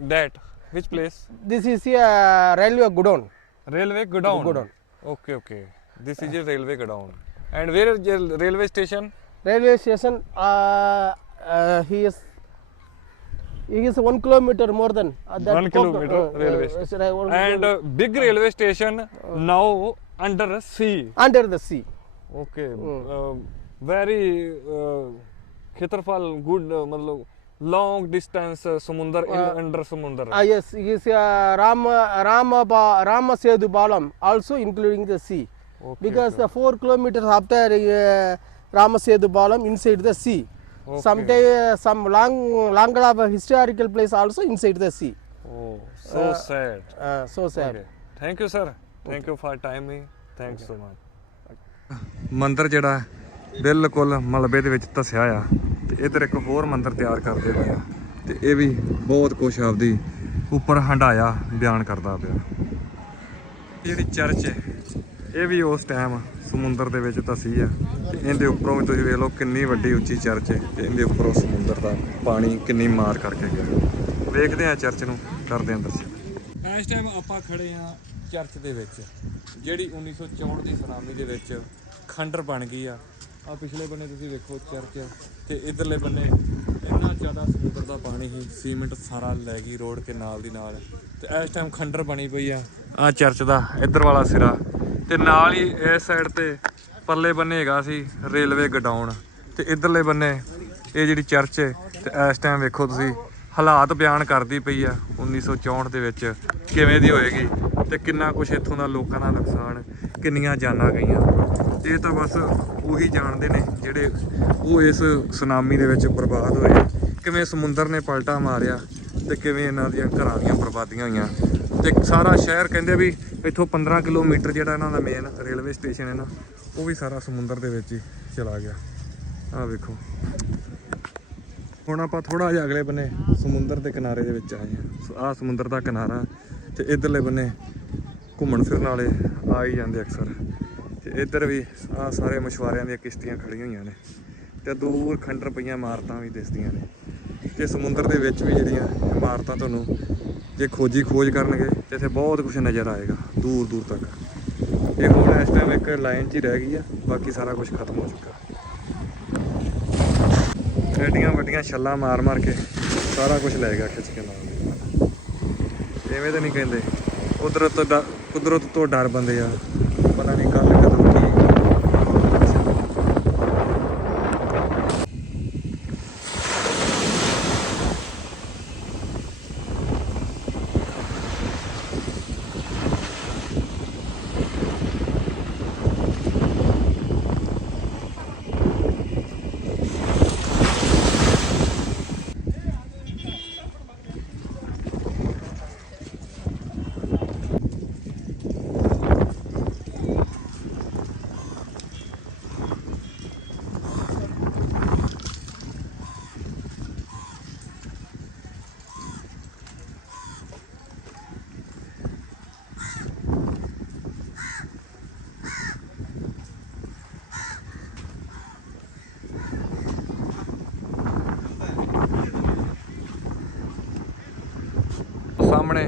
that? Which place? This is a railway godown. Railway godown. Godown. Okay, okay. This is a railway godown. And where is the railway station? Railway station. Uh, uh, he is he is one kilometer more than uh, that 1 pop- kilometer uh, railway uh, station uh, one and kilometer big railway station now under sea under the sea okay very ਖੇਤਰਫਲ good ਮਤਲਬ long distance ਸਮੁੰਦਰ in under ਸਮੁੰਦਰ ah yes he is uh, rama rama ba- rama sedu balam also including the sea Okay, because the 4 kilometers after uh, rama sedu balam inside the sea Okay. sometime uh, some long a historical place also inside the sea oh so sad uh, so sad Okay. Thank you, sir. Thank you for timing. Thanks so much. ਮੰਦਿਰ ਜਿਹੜਾ ਬਿਲਕੁਲ ਮਲਬੇ ਦੇ ਵਿੱਚ ਧਸਿਆ ਆ ਤੇ ਇਧਰ ਇੱਕ ਹੋਰ ਮੰਦਿਰ ਤਿਆਰ ਕਰਦੇ ਪਏ ਆ ਤੇ ਇਹ ਵੀ ਬਹੁਤ ਕੁਛ ਆਪਦੀ ਉੱਪਰ ਹੰਡਾਇਆ ਬਿਆਨ ਕਰਦਾ ਪਿਆ ਇਹ ਜਿਹੜੀ ਚਰਚ ਹੈ ਇਹ ਵੀ ਉਸ ਟਾਈਮ ਸਮੁੰਦਰ ਦੇ ਵਿੱਚ ਧਸੀ ਆ। ਤੇ ਇਹਦੇ ਉੱਪਰੋਂ ਵੀ ਤੁਸੀਂ ਵੇਖ ਲਓ ਕਿੰਨੀ ਵੱਡੀ ਉੱਚੀ ਚਰਚ ਹੈ ਤੇ ਇਹਦੇ ਉੱਪਰੋਂ ਸਮੁੰਦਰ ਦਾ ਪਾਣੀ ਕਿੰਨੀ ਮਾਰ ਕਰਕੇ ਗਿਆ। ਵੇਖਦੇ ਆ ਚਰਚ ਨੂੰ ਕਰਦੇ ਆਂ ਦਰਸ਼ਨ। ਇਸ ਟਾਈਮ ਆਪਾਂ ਖੜੇ ਆ ਚਰਚ ਦੇ ਵਿੱਚ ਜਿਹੜੀ 1964 ਦੀ ਸੁਨਾਮੀ ਦੇ ਵਿੱਚ ਖੰਡਰ ਬਣ ਗਈ ਆ। ਆ ਪਿਛਲੇ ਬੰਨੇ ਤੁਸੀਂ ਵੇਖੋ ਚਰਚ ਤੇ ਇਧਰਲੇ ਬੰਨੇ ਇੰਨਾ ਜ਼ਿਆਦਾ ਸਮੁੰਦਰ ਦਾ ਪਾਣੀ ਸੀ ਸੀਮੈਂਟ ਸਾਰਾ ਲੈ ਗਈ ਰੋਡ ਕੇ ਨਾਲ ਦੀ ਨਾਲ। ਤੇ ਇਸ ਟਾਈਮ ਖੰਡਰ ਬਣੀ ਪਈ ਆ। ਆ ਚਰਚ ਦਾ ਇੱਧਰ ਵਾਲਾ ਸਿਰਾ ਤੇ ਨਾਲ ਹੀ ਇਸ ਸਾਈਡ ਤੇ ਪਰਲੇ ਬੰਨੇ ਹੈਗਾ ਸੀ ਰੇਲਵੇ ਗਡਾਊਨ ਤੇ ਇਧਰਲੇ ਬੰਨੇ ਇਹ ਜਿਹੜੀ ਚਰਚ ਹੈ ਤੇ ਇਸ ਟਾਈਮ ਵੇਖੋ ਤੁਸੀਂ ਹਾਲਾਤ ਬਿਆਨ ਕਰਦੀ ਪਈ ਆ 1964 ਦੇ ਵਿੱਚ ਕਿਵੇਂ ਦੀ ਹੋਏਗੀ ਤੇ ਕਿੰਨਾ ਕੁਛ ਇੱਥੋਂ ਦਾ ਲੋਕਾਂ ਦਾ ਨੁਕਸਾਨ, ਕਿੰਨੀਆਂ ਜਾਨਾਂ ਗਈਆਂ। ਇਹ ਤਾਂ ਬਸ ਉਹੀ ਜਾਣਦੇ ਨੇ ਜਿਹੜੇ ਉਹ ਇਸ ਸੁਨਾਮੀ ਦੇ ਵਿੱਚ ਬਰਬਾਦ ਹੋਏ ਕਿਵੇਂ ਸਮੁੰਦਰ ਨੇ ਪਲਟਾ ਮਾਰਿਆ ਤੇ ਕਿਵੇਂ ਇਹਨਾਂ ਦੀਆਂ ਘਰਾਂ ਦੀਆਂ ਬਰਬਾਦੀਆਂ ਹੋਈਆਂ। ਤੇ ਸਾਰਾ ਸ਼ਹਿਰ ਕਹਿੰਦੇ ਵੀ ਇੱਥੋਂ 15 ਕਿਲੋਮੀਟਰ ਜਿਹੜਾ ਇਹਨਾਂ ਦਾ ਮੇਨ ਰੇਲਵੇ ਸਟੇਸ਼ਨ ਹੈ ਨਾ, ਉਹ ਵੀ ਸਾਰਾ ਸਮੁੰਦਰ ਦੇ ਵਿੱਚ ਹੀ ਚਲਾ ਗਿਆ। ਆਹ ਵੇਖੋ। ਹੁਣ ਆਪਾਂ ਥੋੜਾ ਜਿਹਾ ਅਗਲੇ ਬੰਨੇ ਸਮੁੰਦਰ ਦੇ ਕਿਨਾਰੇ ਦੇ ਵਿੱਚ ਆਏ ਹਾਂ। ਆਹ ਸਮੁੰਦਰ ਦਾ ਕਿਨਾਰਾ ਤੇ ਇਧਰਲੇ ਬੰਨੇ ਘੁੰਮਣ ਫਿਰਨ ਵਾਲੇ ਆ ਹੀ ਜਾਂਦੇ ਅਕਸਰ। ਤੇ ਇੱਧਰ ਵੀ ਆਹ ਸਾਰੇ ਮਛੁਆਰਿਆਂ ਦੀਆਂ ਕਿਸ਼ਤੀਆਂ ਖੜੀਆਂ ਹੋਈਆਂ ਨੇ ਤੇ ਦੂਰ ਖੰਡਰ ਪਈਆਂ ਇਮਾਰਤਾਂ ਵੀ ਦਿਸਦੀਆਂ ਨੇ। ਤੇ ਸਮੁੰਦਰ ਦੇ ਵਿੱਚ ਵੀ ਜਿਹੜੀਆਂ ਇਮਾਰਤਾਂ ਤੁਹਾਨੂੰ ਜੇ ਖੋਜੀ ਖੋਜ ਕਰਨਗੇ ਤੇ ਇੱਥੇ ਬਹੁਤ ਕੁਝ ਨਜ਼ਰ ਆਏਗਾ, ਦੂਰ ਦੂਰ ਤੱਕ। ਇਹ ਹੁਣ ਇਸ ਟਾਈਮ ਇੱਕ ਲਾਈਨ 'ਚ ਹੀ ਰਹਿ ਗਈ ਆ, ਬਾਕੀ ਸਾਰਾ ਕੁਝ ਖਤਮ ਹੋ ਚੁੱਕਾ। ਐਡੀਆਂ ਵੱਡੀਆਂ ਛੱਲਾਂ ਮਾਰ ਮਾਰ ਕੇ ਸਾਰਾ ਕੁਝ ਲੈ ਗਿਆ ਖਿੱਚ ਕੇ ਨਾਲ। ਐਵੇਂ ਤਾਂ ਨਹੀਂ ਕਹਿੰਦੇ, ਕੁਦਰਤ ਤੋਂ ਡ- ਕੁਦਰਤ ਤੋਂ ਡਰ ਬੰਦੇ ਆ, ਪਤਾ ਨਹੀਂ ਕੱਲ ਕਦੋਂ ਕੀ ਸਾਹਮਣੇ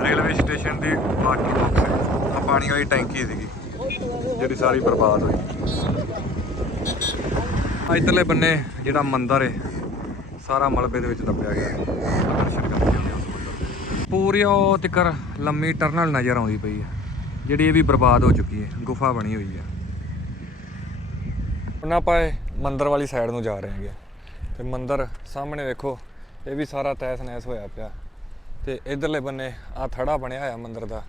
ਰੇਲਵੇ ਸਟੇਸ਼ਨ ਦੀ ਵਾਟਰ ਬਾਕਸ ਹੈ ਆ ਟੈਂਕੀ ਸੀਗੀ, ਜਿਹੜੀ ਸਾਰੀ ਬਰਬਾਦ ਹੋਈ। ਆ ਇੱਧਰਲੇ ਬੰਨੇ ਜਿਹੜਾ ਮੰਦਰ ਹੈ ਸਾਰਾ ਮਲਬੇ ਦੇ ਵਿੱਚ ਦੱਬਿਆ ਗਿਆ। ਹੈ ਪੂਰੀ ਉਹ ਤਿੱਕਰ ਲੰਮੀ ਟਰਨਲ ਨਜ਼ਰ ਆਉਂਦੀ ਪਈ ਹੈ ਜਿਹੜੀ ਇਹ ਵੀ ਬਰਬਾਦ ਹੋ ਚੁੱਕੀ ਹੈ ਗੁਫਾ ਬਣੀ ਹੋਈ ਹੈ ਹੁਣ ਆਪਾਂ ਮੰਦਰ ਵਾਲੀ ਸਾਈਡ ਨੂੰ ਜਾ ਰਹੇ ਹੈਗੇ ਤੇ ਮੰਦਰ ਸਾਹਮਣੇ ਵੇਖੋ, ਇਹ ਵੀ ਸਾਰਾ ਤੈਸ ਨਹਿਸ ਹੋਇਆ ਪਿਆ। ਤੇ ਇਧਰਲੇ ਬੰਨੇ ਆ ਥੜਾ ਬਣਿਆ ਹੋਇਆ ਮੰਦਿਰ ਦਾ।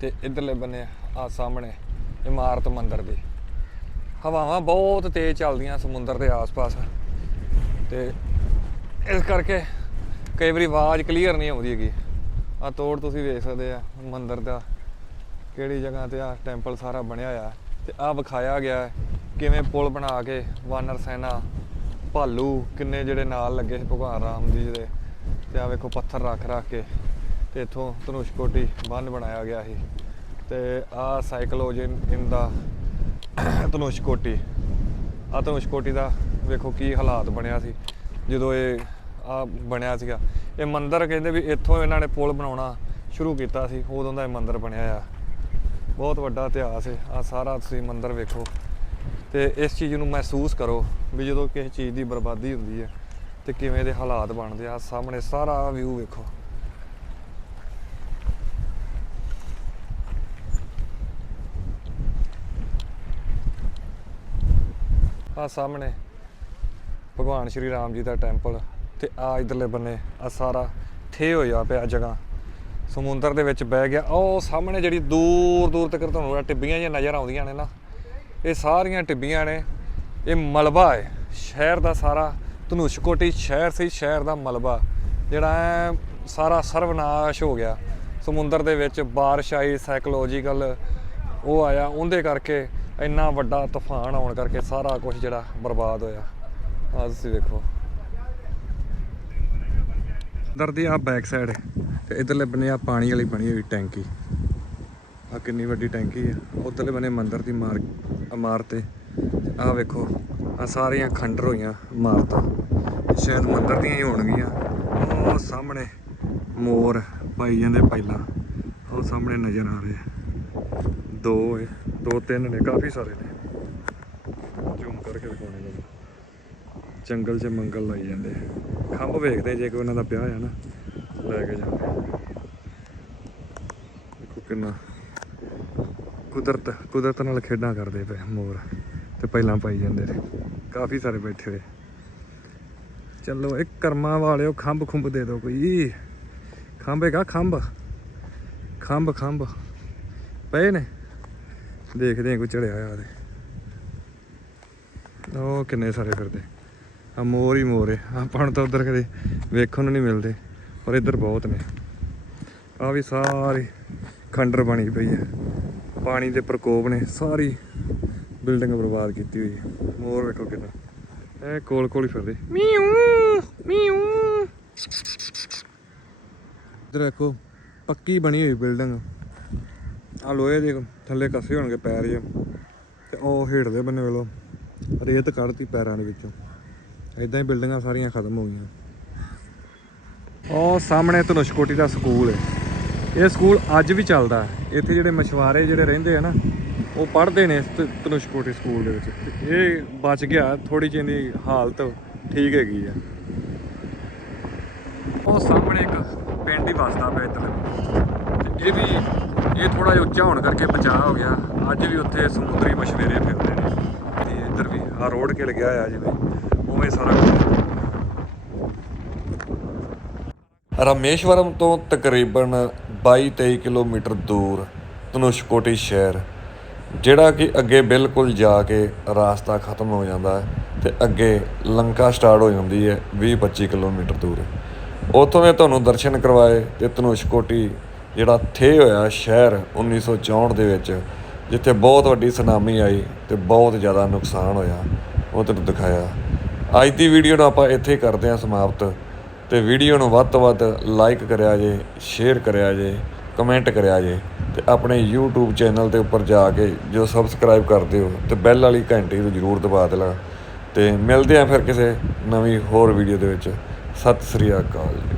ਤੇ ਇਧਰਲੇ ਬੰਨੇ ਆ ਸਾਹਮਣੇ ਇਮਾਰਤ ਮੰਦਰ ਦੀ। ਹਵਾਵਾਂ ਬਹੁਤ ਤੇਜ਼ ਚੱਲਦੀਆਂ ਸਮੁੰਦਰ ਦੇ ਆਸ-ਪਾਸ। ਤੇ ਇਸ ਕਰਕੇ ਕਈ ਵਾਰੀ ਆਵਾਜ਼ ਕਲੀਅਰ ਨਹੀਂ ਆਉਂਦੀ ਹੈਗੀ। ਆ ਤੋੜ ਤੁਸੀਂ ਵੇਖ ਸਕਦੇ ਆ, ਮੰਦਰ ਦਾ ਕਿਹੜੀ ਜਗ੍ਹਾ ਤੇ ਆ ਟੈਂਪਲ ਸਾਰਾ ਬਣਿਆ ਹੋਇਆ। ਤੇ ਆ ਵਿਖਾਇਆ ਗਿਆ ਹੈ ਕਿਵੇਂ ਪੁਲ ਬਣਾ ਕੇ ਵਾਨਰ ਸੈਨਾ, ਭਾਲੂ ਕਿੰਨੇ ਜਿਹੜੇ ਨਾਲ ਲੱਗੇ ਸੀ, ਭਗਵਾਨ ਰਾਮ ਜੀ ਦੇ। ਤੇ ਆ ਵੇਖੋ ਪੱਥਰ ਰੱਖ ਰੱਖ ਕੇ ਤੇ ਇਥੋਂ ਧਨੁਸ਼ਕੋਟੀ ਬੰਨ ਬਣਾਇਆ ਗਿਆ ਸੀ। ਤੇ ਆ ਸਾਈਕਲੋਜਨ ਇਨ ਦਾ ਧਨੁਸ਼ਕੋਟੀ ਆ ਧਨੁਸ਼ਕੋਟੀ ਦਾ ਵੇਖੋ ਕੀ ਹਾਲਾਤ ਬਣਿਆ ਸੀ। ਜਦੋਂ ਇਹ ਆ ਬਣਿਆ ਸੀਗਾ। ਇਹ ਮੰਦਿਰ ਕਹਿੰਦੇ ਵੀ ਇੱਥੋਂ ਇਹਨਾਂ ਨੇ ਪੁਲ ਬਣਾਉਣਾ ਸ਼ੁਰੂ ਕੀਤਾ ਸੀ। ਉਦੋਂ ਦਾ ਇਹ ਮੰਦਿਰ ਬਣਿਆ ਆ। ਬਹੁਤ ਵੱਡਾ ਇਤਿਹਾਸ ਹੈ। ਆ ਸਾਰਾ ਤੁਸੀਂ ਮੰਦਿਰ ਵੇਖੋ। ਤੇ ਇਸ ਚੀਜ਼ ਨੂੰ ਮਹਿਸੂਸ ਕਰੋ ਵੀ ਜਦੋਂ ਕਿਸੇ ਚੀਜ਼ ਦੀ ਬਰਬਾਦੀ ਹੁੰਦੀ ਹੈ ਤੇ ਕਿਵੇਂ ਦੇ ਹਾਲਾਤ ਬਣਦੇ ਆ। ਸਾਹਮਣੇ ਸਾਰਾ ਵਿਊ ਵੇਖੋ। ਆ ਸਾਹਮਣੇ ਭਗਵਾਨ ਸ਼੍ਰੀ ਰਾਮ ਜੀ ਦਾ ਟੈਂਪਲ ਤੇ ਆ ਇਧਰਲੇ ਬੰਨੇ ਆ ਸਾਰਾ ਥੇ ਹੋਇਆ ਪਿਆ ਜਗ੍ਹਾ। ਸਮੁੰਦਰ ਦੇ ਵਿੱਚ ਬਹਿ ਗਿਆ। ਉਹ ਸਾਹਮਣੇ ਜਿਹੜੀ ਦੂਰ ਦੂਰ ਤੱਕ ਤੁਹਾਨੂੰ ਟਿੱਬੀਆਂ ਜਿਹੀਆਂ ਨਜ਼ਰ ਆਉਂਦੀਆਂ ਨੇ ਨਾ, ਇਹ ਸਾਰੀਆਂ ਟਿੱਬੀਆਂ ਨੇ, ਇਹ ਮਲਬਾ ਹੈ, ਸ਼ਹਿਰ ਦਾ ਸਾਰਾ, ਧਨੁਸ਼ਕੋਟੀ ਸ਼ਹਿਰ ਸੀ, ਸ਼ਹਿਰ ਦਾ ਮਲਬਾ, ਜਿਹੜਾ ਐਂ ਸਾਰਾ ਸਰਵਨਾਸ਼ ਹੋ ਗਿਆ। ਸਮੁੰਦਰ ਦੇ ਵਿੱਚ ਬਾਰਿਸ਼ ਆਈ, ਸਾਈਕੋਲੋਜੀਕਲ ਉਹ ਆਇਆ, ਉਹਦੇ ਕਰਕੇ ਇੰਨਾ ਵੱਡਾ ਤੂਫਾਨ ਆਉਣ ਕਰਕੇ ਸਾਰਾ ਕੁਝ ਜਿਹੜਾ ਬਰਬਾਦ ਹੋਇਆ। ਆਹ ਤੁਸੀਂ ਵੇਖੋ। ਅੰਦਰ ਦੀ ਆ ਬੈਕ ਸਾਈਡ ਤੇ ਇਧਰਲੇ ਬੰਨੇ ਆ ਪਾਣੀ ਵਾਲੀ ਬਣੀ ਹੋਈ ਟੈਂਕੀ। ਆ ਕਿੰਨੀ ਵੱਡੀ ਟੈਂਕੀ ਆ ਉਧਰਲੇ ਬਣੇ ਮੰਦਿਰ ਦੀ ਮਾਰ, ਇਮਾਰਤ ਆ ਵੇਖੋ ਆ ਸਾਰੀਆਂ ਖੰਡਰ ਹੋਈਆਂ, ਇਮਾਰਤਾਂ। ਸ਼ਾਇਦ ਮੰਦਿਰ ਦੀਆਂ ਹੀ ਹੋਣਗੀਆਂ। ਉਹ ਸਾਹਮਣੇ ਮੋਰ ਪਾਈ ਜਾਂਦੇ ਪਹਿਲਾਂ ਉਹ ਸਾਹਮਣੇ ਨਜ਼ਰ ਆ ਰਹੇ ਆ। ਦੋ ਏ, ਦੋ ਤਿੰਨ ਨੇ, ਕਾਫੀ ਸਾਰੇ ਨੇ। ਜ਼ੂਮ ਕਰਕੇ ਦਿਖਾਉਣੇ ਤੁਹਾਨੂੰ ਜੰਗਲ 'ਚ ਮੰਗਲ ਲਾਈ ਜਾਂਦੇ ਖੰਭ ਵੇਖਦੇ ਜੇ ਕੋਈ ਉਹਨਾਂ ਦਾ ਵਿਆਹ ਆ ਨਾ, ਲੈ ਕੇ ਜਾਂਦੇ ਦੇਖੋ ਕਿੰਨਾ ਕੁਦਰਤ ਕੁਦਰਤ ਨਾਲ ਖੇਡਾਂ ਕਰਦੇ ਪਏ ਮੋਰ। ਤੇ ਪਹਿਲਾਂ ਪਾਈ ਜਾਂਦੇ ਨੇ। ਕਾਫੀ ਸਾਰੇ ਬੈਠੇ ਹੋਏ। ਚਲੋ ਇਹ ਕਰਮਾਂ ਵਾਲਿਓ, ਖੰਭ ਖੁੰਭ ਦੇ ਦਿਓ ਕੋਈ। ਖੰਭ ਹੈਗਾ, ਖੰਭ। ਖੰਭ ਖੰਭ। ਪਏ ਨੇ? ਦੇਖਦੇ ਆ ਕੋਈ ਚੜਿਆ ਹੋਇਆ ਉਹਦੇ ਉਹ ਕਿੰਨੇ ਸਾਰੇ ਫਿਰਦੇ। ਆ ਮੋਰ ਹੀ ਮੋਰ ਹੈ ਆਪਾਂ ਨੂੰ ਤਾਂ ਉਧਰ ਕਦੇ ਵੇਖਣ ਨੂੰ ਨਹੀਂ ਮਿਲਦੇ ਪਰ ਇੱਧਰ ਬਹੁਤ ਨੇ। ਆ ਵੀ ਸਾਰੀ ਖੰਡਰ ਬਣੀ ਪਈ ਹੈ ਪਾਣੀ ਦੇ ਪ੍ਰਕੋਪ ਨੇ ਸਾਰੀ ਬਿਲਡਿੰਗ ਬਰਬਾਦ ਕੀਤੀ ਹੋਈ ਹੈ ਮੋਰ ਵੇਖੋ ਕਿੰਨਾ। ਇਹ ਕੋਲ ਕੋਲ ਹੀ ਫਿਰਦੇ। ਮੀਊ ਮੀਊ। ਇੱਧਰ ਦੇਖੋ ਪੱਕੀ ਬਣੀ ਹੋਈ ਬਿਲਡਿੰਗ। ਆ ਲੋਹੇ ਦੇ ਥੱਲੇ ਕੱਸੇ ਹੋਣਗੇ ਪੈਰ ਜੇ ਤੇ ਉਹ ਹੇਠਲੇ ਬੰਨੇ ਵੇਲੋ। ਰੇਤ ਕੱਢਤੀ ਪੈਰਾਂ ਦੇ ਵਿੱਚੋਂ। ਇਦਾਂ ਹੀ ਬਿਲਡਿੰਗਾਂ ਸਾਰੀਆਂ ਖਤਮ ਹੋ ਗਈਆਂ। ਉਹ ਸਾਹਮਣੇ ਧਨੁਸ਼ਕੋਟੀ ਦਾ ਸਕੂਲ ਹੈ ਇਹ ਸਕੂਲ ਅੱਜ ਵੀ ਚੱਲਦਾ ਇੱਥੇ ਜਿਹੜੇ ਮਛਵਾਰੇ ਜਿਹੜੇ ਰਹਿੰਦੇ ਆ ਨਾ, ਉਹ ਪੜ੍ਹਦੇ ਨੇ ਧਨੁਸ਼ਕੋਟੀ ਸਕੂਲ ਦੇ ਵਿੱਚ। ਇਹ ਬਚ ਗਿਆ ਥੋੜੀ ਜਿਹੀ ਇਹਦੀ ਹਾਲਤ ਠੀਕ ਹੈਗੀ ਆ। ਉਹ ਸਾਹਮਣੇ ਇੱਕ ਪਿੰਡ ਹੀ ਵਸਦਾ ਪਿਆ ਇੱਧਰ ਤੇ ਇਹ ਵੀ ਇਹ ਥੋੜਾ ਜਿਹਾ ਉੱਚਾ ਹੋਣ ਕਰਕੇ ਬਚਾਅ ਹੋ ਗਿਆ। ਅੱਜ ਵੀ ਉੱਥੇ ਸਮੁੰਦਰੀ ਮਛਵੇਰੇ ਫਿਰਦੇ ਨੇ। ਤੇ ਇੱਧਰ ਵੀ ਆ ਰੋਡ ਕੇ ਲੱਗਿਆ ਹੋਇਆ ਜਿਵੇਂ। ਉਵੇਂ ਸਾਰਾ ਰਾਮੇਸ਼ਵਰਮ ਤੋਂ ਤਕਰੀਬਨ 22-23 ਕਿਲੋਮੀਟਰ ਦੂਰ ਧਨੁਸ਼ਕੋਟੀ ਸ਼ਹਿਰ, ਜਿਹੜਾ ਕਿ ਅੱਗੇ ਬਿਲਕੁਲ ਜਾ ਕੇ ਰਾਸਤਾ ਖਤਮ ਹੋ ਜਾਂਦਾ ਹੈ ਤੇ ਅੱਗੇ ਲੰਕਾ ਸਟਾਰਟ ਹੋ ਜਾਂਦੀ ਹੈ 20-25 ਕਿਲੋਮੀਟਰ ਦੂਰ। ਉੱਥੋਂ ਦੇ ਤੁਹਾਨੂੰ ਦਰਸ਼ਨ ਕਰਵਾਏ ਤੇ ਧਨੁਸ਼ਕੋਟੀ ਜਿਹੜਾ ਥੇ ਹੋਇਆ ਸ਼ਹਿਰ 1964 ਦੇ ਵਿੱਚ, ਜਿੱਥੇ ਬਹੁਤ ਵੱਡੀ ਸੁਨਾਮੀ ਆਈ ਤੇ ਬਹੁਤ ਜ਼ਿਆਦਾ ਨੁਕਸਾਨ ਹੋਇਆ, ਉਹ ਤੁਹਾਨੂੰ ਦਿਖਾਇਆ। ਅੱਜ ਦੀ ਵੀਡੀਓ ਨੂੰ ਆਪਾਂ ਇੱਥੇ ਕਰਦੇ ਹਾਂ ਸਮਾਪਤ ਤੇ ਵੀਡੀਓ ਨੂੰ ਵੱਧ ਤੋਂ ਵੱਧ ਲਾਈਕ ਕਰਿਆ ਜੇ, ਸ਼ੇਅਰ ਕਰਿਆ ਜੇ, ਕਮੈਂਟ ਕਰਿਆ ਜੇ ਤੇ ਆਪਣੇ YouTube ਚੈਨਲ ਦੇ ਉੱਪਰ ਜਾ ਕੇ ਜੋ ਸਬਸਕ੍ਰਾਈਬ ਕਰਦੇ ਹੋ ਤੇ ਬੈਲ ਵਾਲੀ ਘੰਟੀ ਨੂੰ ਜ਼ਰੂਰ ਦਬਾ ਦੇਣਾ। ਤੇ ਮਿਲਦੇ ਆਂ ਫਿਰ ਕਿਸੇ ਨਵੀਂ ਹੋਰ ਵੀਡੀਓ ਦੇ ਵਿੱਚ। ਸਤਿ ਸ੍ਰੀ ਅਕਾਲ।